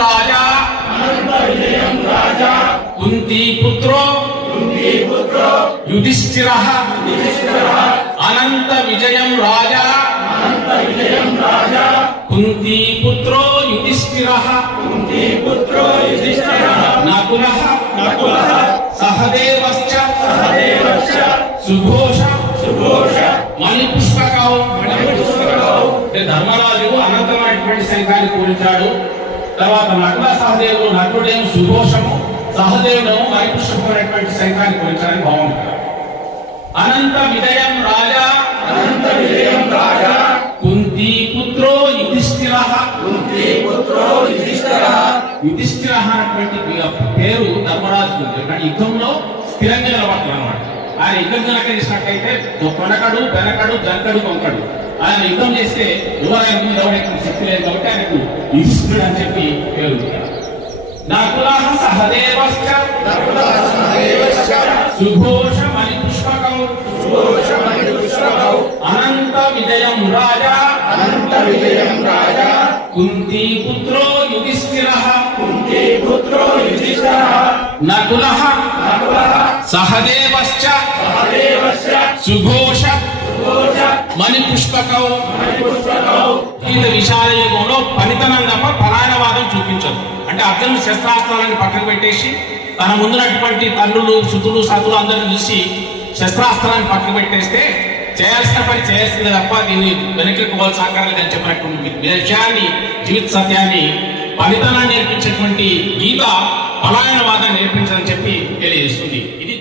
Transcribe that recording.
రాజా కుంతీ పుత్రో యుధిష్ఠిరః అనంత విజయం రాజా కుంతీ పుత్రో యుధిష్ఠిరః నకులః సహదేవశ్చ సుఘోష మణిపుష్పకౌ ధర్మరాజు అనంతమైనటువంటి సైన్యాన్ని కూర్చాడు. తర్వాత నకుల సహదేవుడు, నకులుడేమో సుఘోషము, సహదేవుడేమో మణిపుష్పకమైనటువంటి సైన్యాన్ని కూర్చాడని బాగుంటారు. అనంత విజయం రాజా కుంతీ పుత్రో యుధిష్ఠిరః అనేటువంటి పేరు ధర్మరాజు. కానీ యుద్ధంలో స్థిరంగా నిలబడతాడు అన్నమాట. ఆయన యుద్ధం కనుక చేసినట్టయితే కొనకడు, వెనకడు, జంకడు, కొంకడు. ఆయన యుద్ధం చేస్తే ఎవరైనా శక్తి లేదు కాబట్టి ఆయనకు యుధిష్ఠిరుడు అని చెప్పి పేరు. నకులః సహదేవశ్చ సుఘోష మణిపుష్పకౌ అనంత విజయం రాజా కుంతీ పుత్రో యుధిష్ఠిరః నకులః సహదేవశ్చ సుఘోష మణిపుష్పకౌ. గీత విశాల యుగంలో పనితనం తప్ప పరాయణవాదం చూపించదు. అంటే అర్జునుడు శస్త్రాస్త్రాలను పక్కకు పెట్టేసి తన ముందున్నటువంటి తండ్రులు, సుతులు, సతులు అందరిని చూసి శస్త్రాస్త్రాన్ని పక్కకు పెట్టేస్తే చేయాల్సిన పని చేయాల్సిందే తప్ప దీన్ని వెనక్కిపోవాల్సిన ఆకారాలు అని చెప్పినటువంటి విషయాన్ని, జీవిత సత్యాన్ని, ఫలితాన్ని నేర్పించేటువంటి గీత పలాయనవాదాన్ని నేర్పించాలని చెప్పి తెలియజేస్తుంది. ఇది